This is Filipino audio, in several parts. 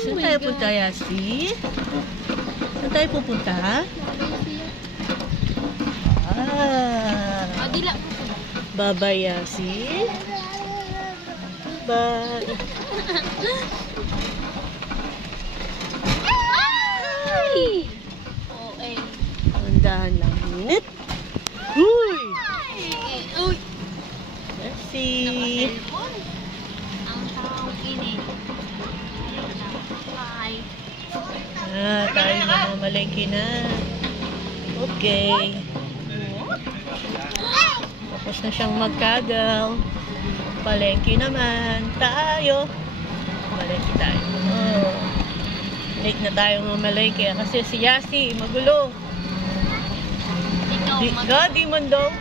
Saan tayo punta, Yasi? Saan tayo pupunta? Dila. Bye-bye, Yasi. Bye. Ay! Okay. Andahan lang. Uy! Uy! Yasi. Naka-cellphone. Ang tawag ini. Bye. Tayo namamalengke na. Okay. Tapos na siyang magkagal. Palengke naman tayo. Palengke tayo. Oh. Late na tayo mamalengke kasi si Yasi magulo. Di man daw.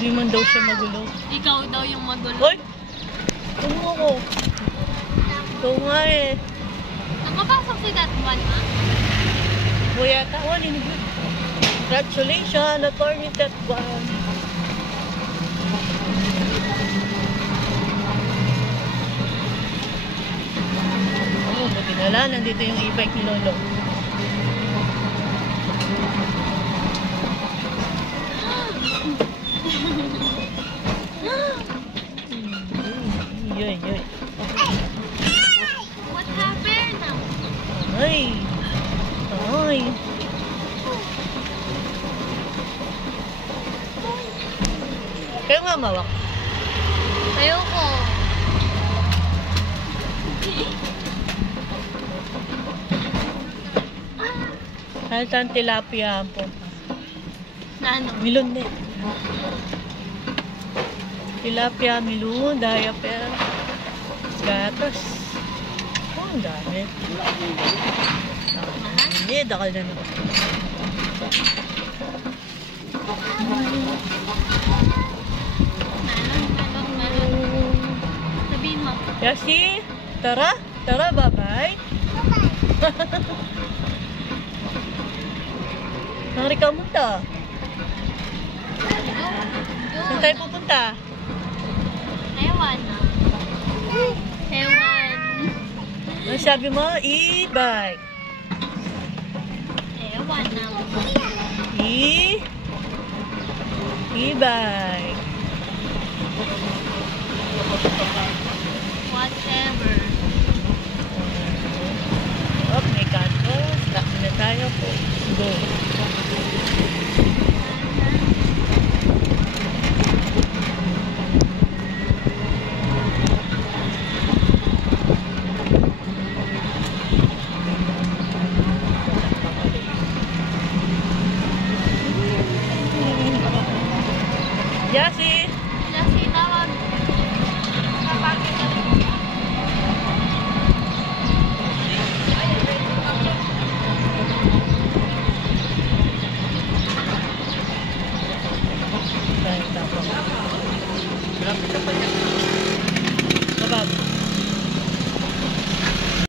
Di man daw siya magulo. Ikaw daw yung magulo. Hoy! Tumo ko. Ito nga eh. Nakapasok si that one, ha? Kuya Tawan, congratulations, attorney Tetwan. Oh, buti na lang, nandito yung e-bike ni Lolo. Yoy, yoy. What happened? Ay! Ay! Kayo nga mawak. Ayoko. Haltan tilapia po. Na ano? Milon din. Tilapia, milon, diaper, gatas. Oh, ang dami. Hindi, dakal na naman. Melon. Sabihin mo. Yasi, tara. Tara, bye-bye. Nari ka munta. Saan tayo pupunta? Ewan. Ewan. Ano sabi mo? E-bike. Ewan na. E-bike. Whatever. Oh, may canvas. Stop na tayo po. Go. Yasi!